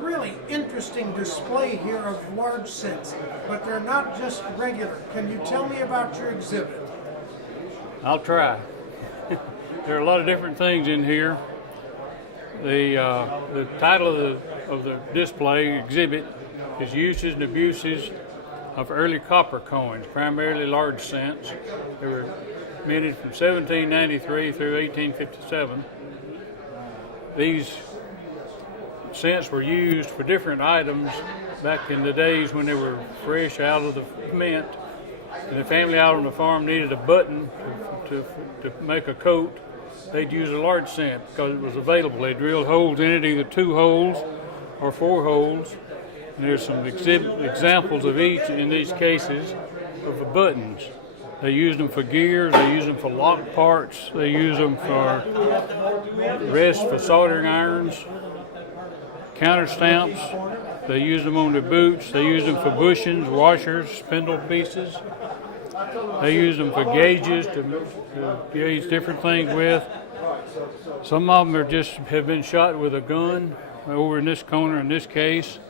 really interesting display here of large cents, but they're not just regular. Can you tell me about your exhibit? I'll try. There are a lot of different things in here. The title of the display exhibit is Uses and Abuses of Early Copper Coins, primarily large cents. They were minted from 1793 through 1857. These cents were used for different items back in the days when they were fresh out of the mint, and the family out on the farm needed a button to make a coat. They'd use a large cent because it was available. They drilled holes in it, either 2 holes or 4 holes. And there's some examples of each in these cases of the buttons. They used them for gears, they used them for lock parts, they used them for rests for soldering irons, counter stamps, they used them on their boots, they used them for bushings, washers, spindle pieces. They used them for gauges to gauge different things with. Some of them have been shot with a gun over in this corner in this case.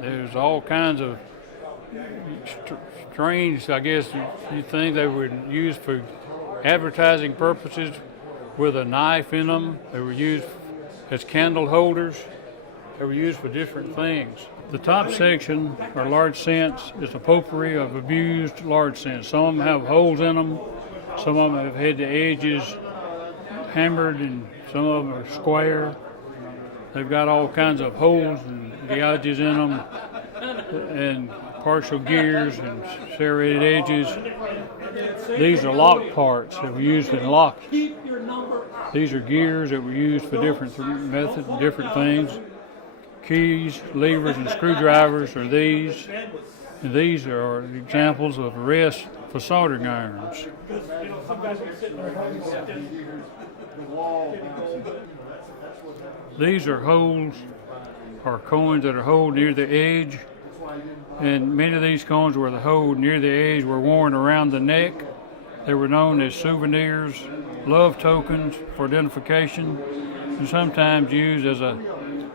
There's all kinds of strange, I guess you think they were used for advertising purposes with a knife in them. They were used as candle holders. They were used for different things. The top section are large cents. It's a potpourri of abused large cents. Some of them have holes in them. Some of them have had the edges hammered, and some of them are square. They've got all kinds of holes and gouges in them, and partial gears and serrated edges. These are lock parts that were used in locks. These are gears that were used for different methods and different things. Keys, levers, and screwdrivers are these. And these are examples of rests for soldering irons. These are holes, or coins that are holed near the edge. And many of these coins where the hole near the edge were worn around the neck. They were known as souvenirs, love tokens for identification, and sometimes used as a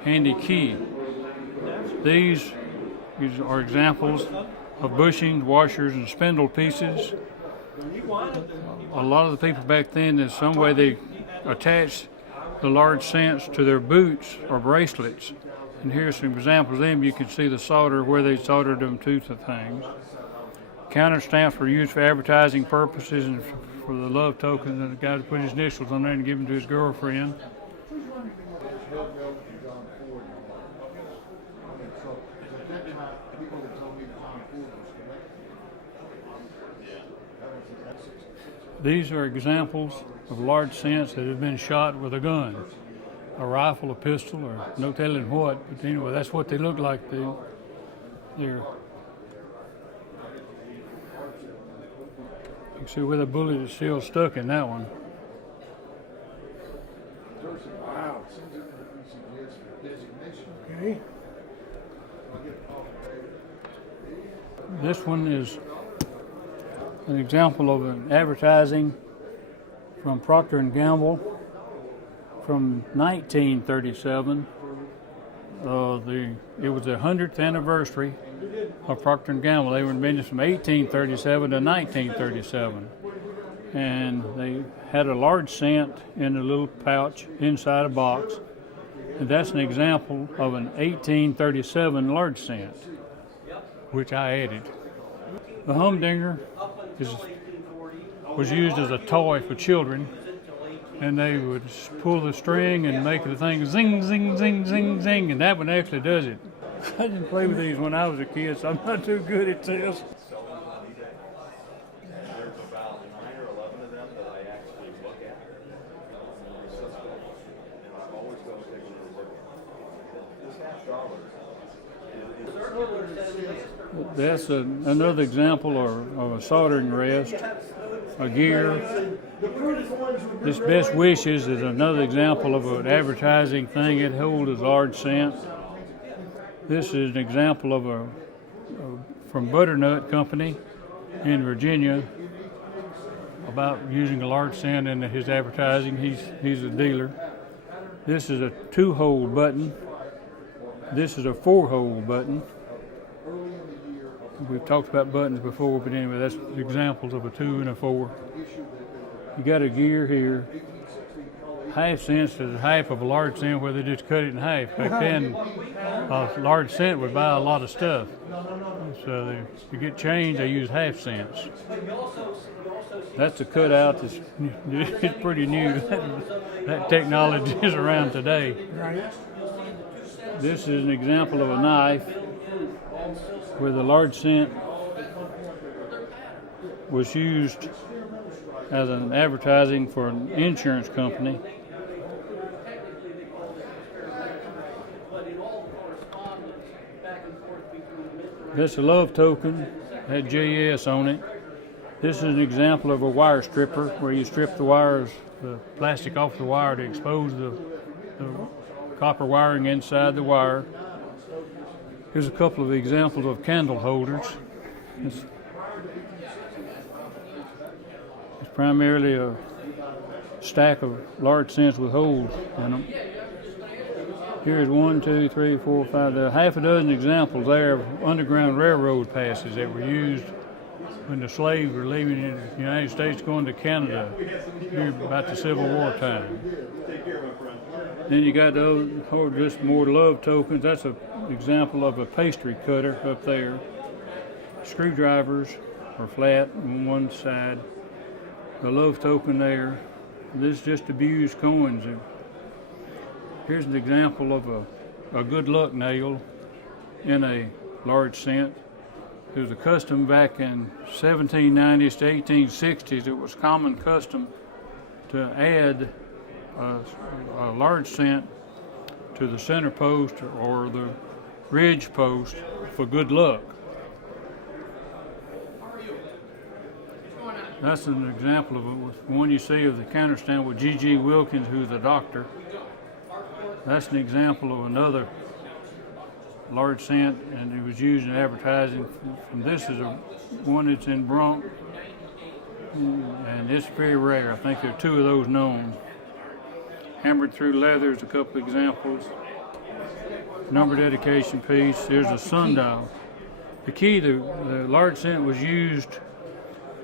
handy key. These are examples of bushings, washers, and spindle pieces. A lot of the people back then, in some way, they attached the large cents to their boots or bracelets. And here's some examples of them. You can see the solder where they soldered them to things. Counter stamps were used for advertising purposes and for the love tokens, and the guy would put his initials on there and give them to his girlfriend. These are examples of large cents that have been shot with a gun, a rifle, a pistol, or no telling what. But anyway, that's what they look like. They're you can see where the bullet is still stuck in that one. Okay. This one is an example of an advertising from Procter & Gamble from 1937. It was the 100th anniversary of Procter & Gamble. They were in business from 1837 to 1937. And they had a large cent in a little pouch inside a box. And that's an example of an 1837 large cent, which I added. The humdinger was used as a toy for children, and they would pull the string and make the thing zing, zing, zing, zing, zing, and that one actually does it. I didn't play with these when I was a kid, so I'm not too good at this. There's about 9 or 11 of them that I actually look at. And I always go take a little look at it. This $1 That's another example of a soldering rest, a gear. This Best Wishes is another example of an advertising thing. It holds a large cent. This is an example of from Butternut Company in Virginia about using a large cent in his advertising. He's a dealer. This is a 2-hole button. This is a 4-hole button. We've talked about buttons before, but anyway, that's examples of a 2 and a 4. You got a gear here. Half cents is half of a large cent, where they just cut it in half. Back then, a large cent would buy a lot of stuff. So to get change, they use half cents. That's a cutout. It's pretty new. That technology is around today. This is an example of a knife where the large cent was used as an advertising for an insurance company. That's a love token, had JS on it. This is an example of a wire stripper, where you strip the wires, the plastic off the wire to expose the copper wiring inside the wire. Here's a couple of examples of candle holders. It's primarily a stack of large cents with holes in them. Here's 1, 2, 3, 4, 5, half a dozen examples there of Underground Railroad passes that were used when the slaves were leaving the United States going to Canada here about the Civil War time. Then you got those, just more love tokens. That's an example of a pastry cutter up there. Screwdrivers are flat on one side. The love token there. This is just abused coins. Here's an example of a good luck nail in a large cent. It was a custom back in 1790s to 1860s. It was common custom to add a large cent to the center post or the ridge post for good luck. That's an example of one you see of the counter stand with G.G. Wilkins, who's a doctor. That's an example of another large cent, and it was used in advertising. And this is one that's in bronze, and it's very rare. I think there are 2 of those known. Hammered through leather is a couple examples. Number dedication piece. There's a sundial. The key, the large cent was used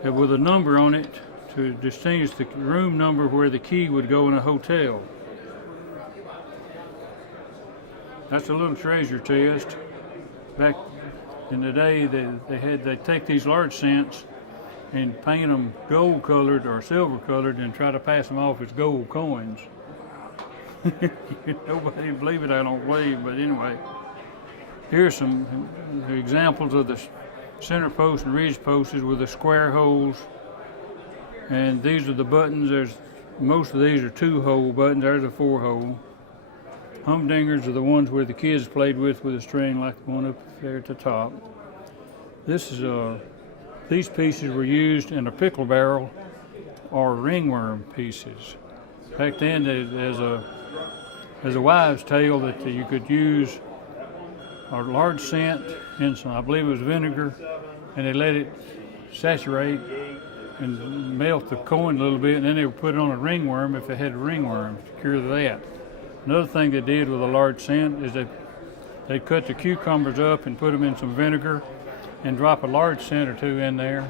with a number on it to distinguish the room number where the key would go in a hotel. That's a little treasure chest. Back in the day, they take these large cents and paint them gold colored or silver colored and try to pass them off as gold coins. Nobody believe it, I don't believe, but anyway. Here's some examples of the center post and ridge posts with the square holes. And these are the buttons. Most of these are 2-hole buttons. There's a 4-hole. Humdingers are the ones where the kids played with a string, like the one up there at the top. These pieces were used in a pickle barrel or ringworm pieces. Back then, there's a wives' tale that you could use a large cent in some, I believe it was vinegar, and they let it saturate and melt the coin a little bit, and then they would put it on a ringworm if it had a ringworm to cure that. Another thing they did with a large cent is they cut the cucumbers up and put them in some vinegar and drop a large cent or 2 in there,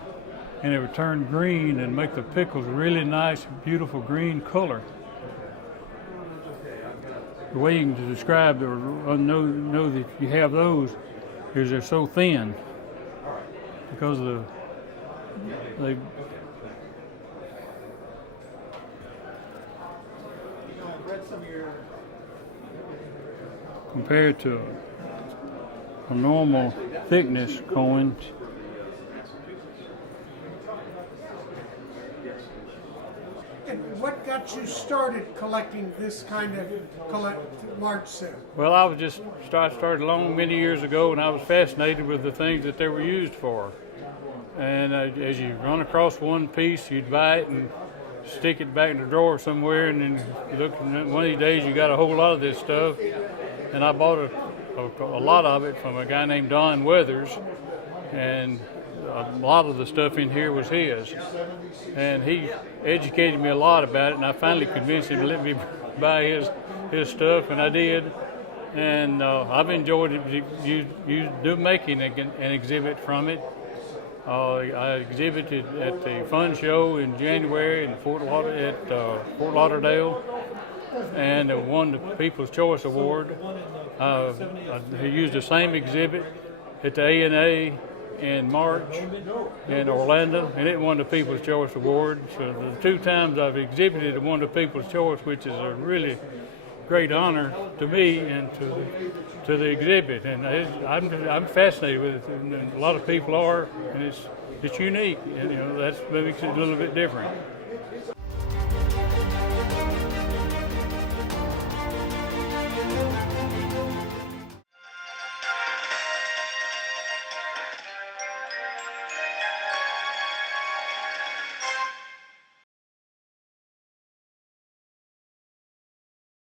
and it would turn green and make the pickles really nice, beautiful green color. The way you can describe or know that you have those is they're so thin because they compared to a normal thickness coin. And what got you started collecting this kind of large cent? Well, I was just started along many years ago, and I was fascinated with the things that they were used for. And as you run across one piece, you'd buy it and stick it back in the drawer somewhere, and then you look, and one of these days you got a whole lot of this stuff. And I bought a lot of it from a guy named Don Weathers, and a lot of the stuff in here was his. And he educated me a lot about it, and I finally convinced him to let me buy his his stuff, and I did. And I've enjoyed it. You do making an exhibit from it. I exhibited at the Fun Show in January in Fort Lauderdale, and won the People's Choice Award. I used the same exhibit at the A&A in March in Orlando, and it won the People's Choice Award. So the 2 times I've exhibited, it won the People's Choice, which is a really great honor to me and to the exhibit, and I'm fascinated with it, and a lot of people are, and it's unique, and that's what makes it a little bit different.